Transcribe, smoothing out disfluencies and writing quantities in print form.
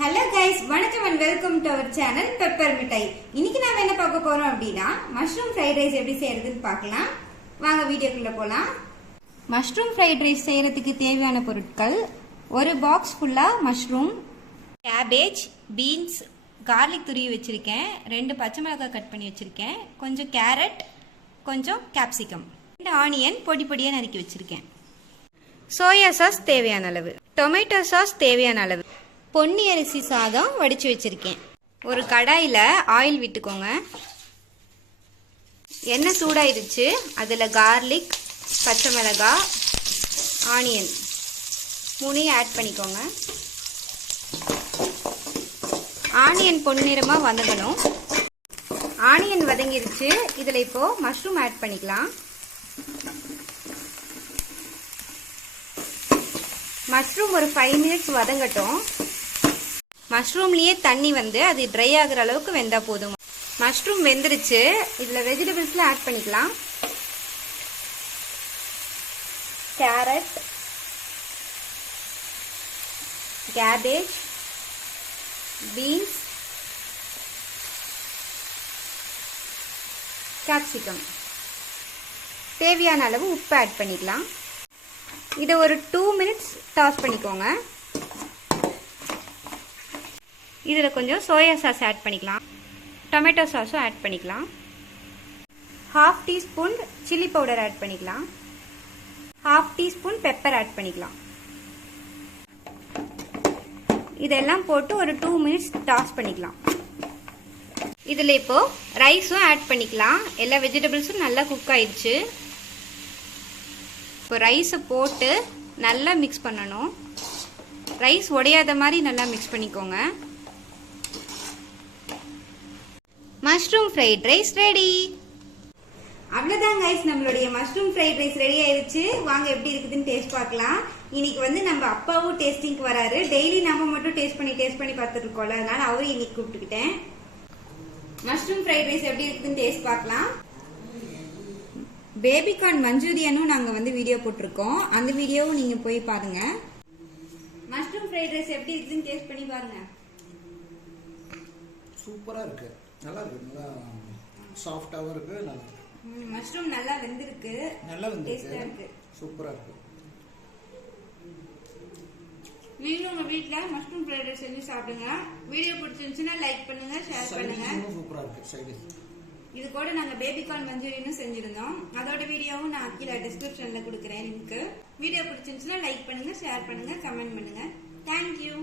Hello guys, வணக்கம் and welcome to our channel Pepper Mittai. இன்னைக்கு நாம என்ன பார்க்க போறோம் அப்படின்னா மஷ்ரூம் ஃப்ரைட் ரைஸ் எப்படி செய்யறதுன்னு பார்க்கலாம். வாங்க வீடியோக்குள்ள போலாம். மஷ்ரூம் ஃப்ரைட் ரைஸ் செய்யறதுக்கு தேவையான பொருட்கள்: ஒரு பாக்ஸ் ஃபுல்லா மஷ்ரூம், கேபேஜ், பீன்ஸ், கார்லிக் துருவி வச்சிருக்கேன், 2 பச்சை மிளகாய் கட் பண்ணி வச்சிருக்கேன், கொஞ்சம் கேரட், கொஞ்சம் கேப்சிகம், 2 ஆனியன் பொடி பொடியா நறுக்கி வச்சிருக்கேன், சோயா சாஸ் தேவையான அளவு, டொமேட்டோ சாஸ் தேவையான அளவு, பொன்னி அரிசி சாதம் வடிச்சு வச்சிருக்கேன். ஒரு கடாயில் ஆயில் விட்டுக்கோங்க. எண்ணெய் சூடாயிருச்சு. அதில் கார்லிக், பச்சை மிளகாய், ஆனியன் 3 ஆட் பண்ணிக்கோங்க. ஆனியன் பொன்னிறமாக வதங்கணும். ஆனியன் வதங்கிருச்சு. இதில் இப்போ மஷ்ரூம் ஆட் பண்ணிக்கலாம். மஷ்ரூம் ஒரு 5 மினிட்ஸ் வதங்கட்டும். மஷ்ரூம்லயே தண்ணி வந்து அது ட்ரை ஆகுற அளவுக்கு வெந்தா போதும். மஷ்ரூம் வெந்துருச்சு. இதுல வெஜிடபிள்ஸ்ல ஆட் பண்ணிக்கலாம். கேரட், கேபேஜ், பீன்ஸ், கேப்சிகம், தேவையான அளவு உப்பு ஆட் பண்ணிக்கலாம். இதை ஒரு 2 மினிட்ஸ் டாஸ் பண்ணிக்கோங்க. இதில் கொஞ்சம் சோயா சாஸ் ஆட் பண்ணிக்கலாம். டொமேட்டோ சாஸும் ஆட் பண்ணிக்கலாம். 1/2 டீஸ்பூன் சில்லி பவுடர் ஆட் பண்ணிக்கலாம். 1/2 டீஸ்பூன் பெப்பர் ஆட் பண்ணிக்கலாம். இதெல்லாம் போட்டு ஒரு 2 மினிட்ஸ் டாஸ் பண்ணிக்கலாம். இதில் இப்போ ரைஸும் ஆட் பண்ணிக்கலாம். எல்லா வெஜிடபிள்ஸும் நல்லா குக் ஆயிடுச்சு. இப்போ ரைஸை போட்டு நல்லா மிக்ஸ் பண்ணணும். ரைஸ் உடையாத மாதிரி நல்லா மிக்ஸ் பண்ணிக்கோங்க. Mushroom fried rice ready. அவ்வளோதான் கைஸ், நம்மளுடைய மஷ்ரூம் ஃப்ரைட் ரைஸ் ரெடி ஆயிடுச்சு. வாங்க எப்படி இருக்குதுன்னு டேஸ்ட் பார்க்கலாம். இன்னைக்கு வந்து நம்ம அப்பாவும் டேஸ்டிங்க்கு வராரு. டெய்லி நம்ம மட்டும் டேஸ்ட் பண்ணி பார்த்துட்டு இருக்கோம்ல, அதனால அவரும் இன்னைக்கு கூப்பிட்டுக்கிட்டேன். மஷ்ரூம் ஃப்ரைட் ரைஸ் எப்படி இருக்குதுன்னு டேஸ்ட் பார்க்கலாம். பேபிகார்ன் மஞ்சூரியனும் நாங்க வந்து வீடியோ போட்டிருக்கோம். அந்த வீடியோவும் நீங்க போய் பாருங்க. மஷ்ரூம் ஃப்ரைட் ரைஸ் எப்படி இருக்குன்னு டேஸ்ட் பண்ணி பாருங்க. சூப்பரா இருக்கு. நல்லா இருக்கு. நல்லா சாஃப்ட்டாவும் இருக்கு. நல்லா மஷ்ரூம் நல்லா வெந்திருக்கு. நல்லா வெந்திருக்கு. இருக்கு. சூப்பரா இருக்கு. நீங்களும் உங்க வீட்ல மஷ்ரூம் ஃப்ரைட் ரைஸ் செஞ்சு சாப்பிடுங்க. வீடியோ பிடிச்சிருந்துச்சுன்னா லைக் பண்ணுங்க, ஷேர் பண்ணுங்க. சூப்பரா இருக்கு. சைடு இது கூட நாங்க பேபிகார்ன் மஞ்சூரியனும் செஞ்சிருந்தோம். அதோட வீடியோவும் நான் கீழே டிஸ்கிரிப்ஷன்ல கொடுக்குறேன் லிங்க். வீடியோ பிடிச்சிருந்துச்சுன்னா லைக் பண்ணுங்க, ஷேர் பண்ணுங்க, கமெண்ட் பண்ணுங்க. தேங்க்யூ.